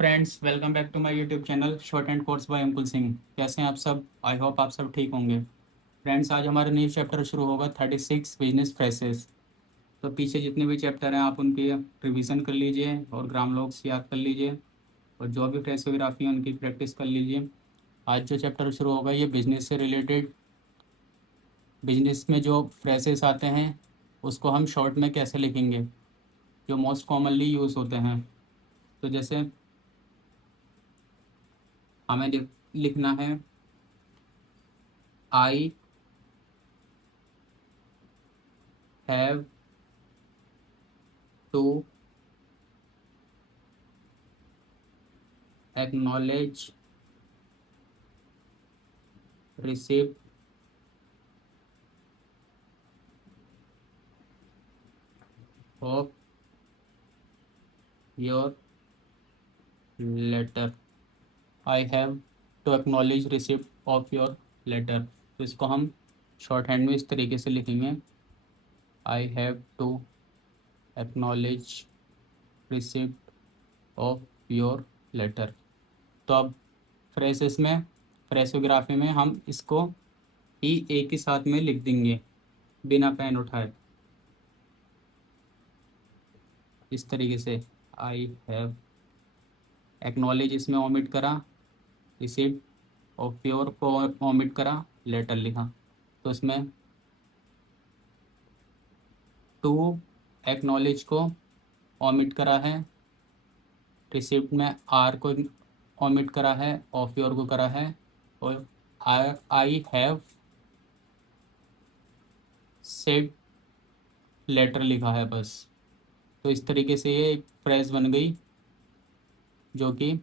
Friends, welcome back to my YouTube channel short and course by Ankul Singh. कैसे हैं आप सब? आई होप आप सब ठीक होंगे। फ्रेंड्स, आज हमारा न्यू चैप्टर शुरू होगा 36 बिजनेस फ्रेसेस। तो पीछे जितने भी चैप्टर हैं आप उनकी रिवीजन कर लीजिए और ग्राम लॉक्स याद कर लीजिए और जो भी फ्रेसोग्राफी है उनकी प्रैक्टिस कर लीजिए। आज जो चैप्टर शुरू होगा ये बिजनेस से रिलेटेड, बिजनेस में जो फ्रेसेस आते हैं उसको हम शॉर्ट में कैसे लिखेंगे, जो मोस्ट कॉमनली यूज़ होते हैं। तो जैसे हमें लिखना है I have to acknowledge receipt of your letter। I have to acknowledge receipt of your letter। तो इसको हम शॉर्ट हैंड में इस तरीके से लिखेंगे, I have to acknowledge receipt of your letter। तो अब फ्रेसेस में, फ्रेसोग्राफी में हम इसको ही एक ही साथ में लिख देंगे बिना पेन उठाए, इस तरीके से। आई हैव, एक्नॉलेज इसमें ओमिट करा, रिसीप्ट और प्योर को ओमिट करा, लेटर लिखा। तो इसमें टू एक्नॉलेज को ओमिट करा है, रिसिप्ट में आर को ओमिट करा है, ऑफ योर को करा है, और आई हैव सेड लेटर लिखा है बस। तो इस तरीके से ये एक फ्रेज बन गई जो कि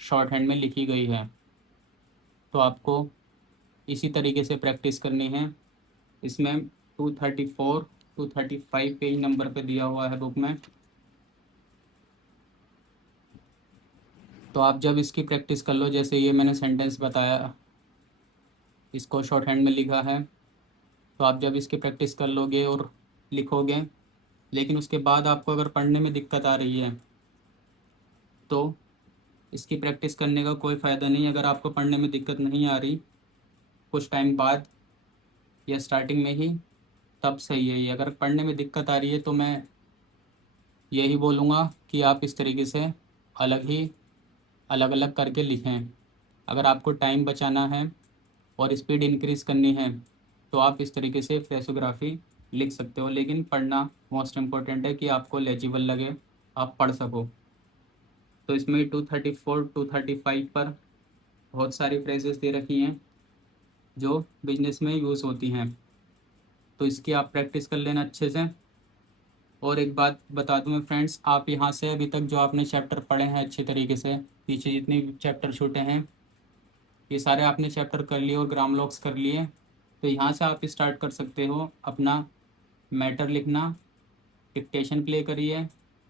शॉर्ट हैंड में लिखी गई है। तो आपको इसी तरीके से प्रैक्टिस करनी है। इसमें 234 235 पेज नंबर पे दिया हुआ है बुक में। तो आप जब इसकी प्रैक्टिस कर लो, जैसे ये मैंने सेंटेंस बताया, इसको शॉर्ट हैंड में लिखा है, तो आप जब इसकी प्रैक्टिस कर लोगे और लिखोगे, लेकिन उसके बाद आपको अगर पढ़ने में दिक्कत आ रही है तो इसकी प्रैक्टिस करने का कोई फ़ायदा नहीं। अगर आपको पढ़ने में दिक्कत नहीं आ रही कुछ टाइम बाद या स्टार्टिंग में ही, तब सही है ये। अगर पढ़ने में दिक्कत आ रही है तो मैं यही बोलूँगा कि आप इस तरीके से अलग अलग करके लिखें। अगर आपको टाइम बचाना है और स्पीड इंक्रीज़ करनी है तो आप इस तरीके से फ्रेसोग्राफी लिख सकते हो, लेकिन पढ़ना मोस्ट इम्पोर्टेंट है कि आपको लेजिबल लगे, आप पढ़ सको। तो इसमें 234 235 पर बहुत सारी फ्रेजेस दे रखी हैं जो बिजनेस में यूज़ होती हैं। तो इसकी आप प्रैक्टिस कर लेना अच्छे से। और एक बात बता दूं मैं फ्रेंड्स, आप यहाँ से अभी तक जो आपने चैप्टर पढ़े हैं अच्छे तरीके से, पीछे जितने भी चैप्टर छूटे हैं ये सारे आपने चैप्टर कर लिए और ग्राम लॉक्स कर लिए। तो यहाँ से आप स्टार्ट कर सकते हो अपना मैटर लिखना। डिक्टेशन प्ले करिए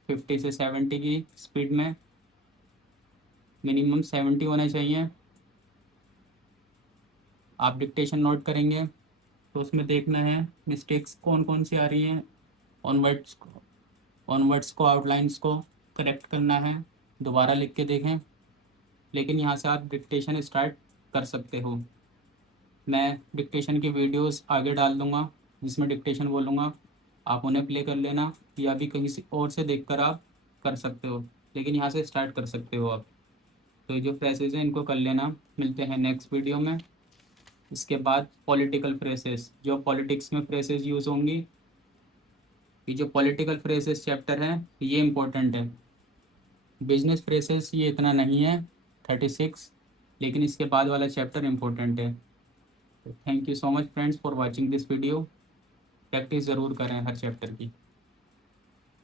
50 से 70 की स्पीड में, मिनिमम 70 होना चाहिए। आप डिक्टेशन नोट करेंगे तो उसमें देखना है मिस्टेक्स कौन कौन सी आ रही हैं, ऑनवर्ड्स को, आउटलाइंस को करेक्ट करना है, दोबारा लिख के देखें। लेकिन यहाँ से आप डिक्टेशन स्टार्ट कर सकते हो। मैं डिक्टेशन की वीडियोस आगे डाल दूँगा जिसमें डिक्टेशन बोलूँगा, आप उन्हें प्ले कर लेना या भी कहीं से और से देखकर आप कर सकते हो, लेकिन यहाँ से स्टार्ट कर सकते हो आप। तो ये जो फ्रेसेस हैं इनको कर लेना। मिलते हैं नेक्स्ट वीडियो में। इसके बाद पॉलिटिकल फ्रेसेस, जो पॉलिटिक्स में फ्रेसेस यूज़ होंगी, ये जो पॉलिटिकल फ्रेसेस चैप्टर है ये इम्पोर्टेंट है। बिजनेस फ्रेसेस ये इतना नहीं है 36, लेकिन इसके बाद वाला चैप्टर इम्पोर्टेंट है। Thank you so much friends for watching this video. Practice ज़रूर करें हर चैप्टर की।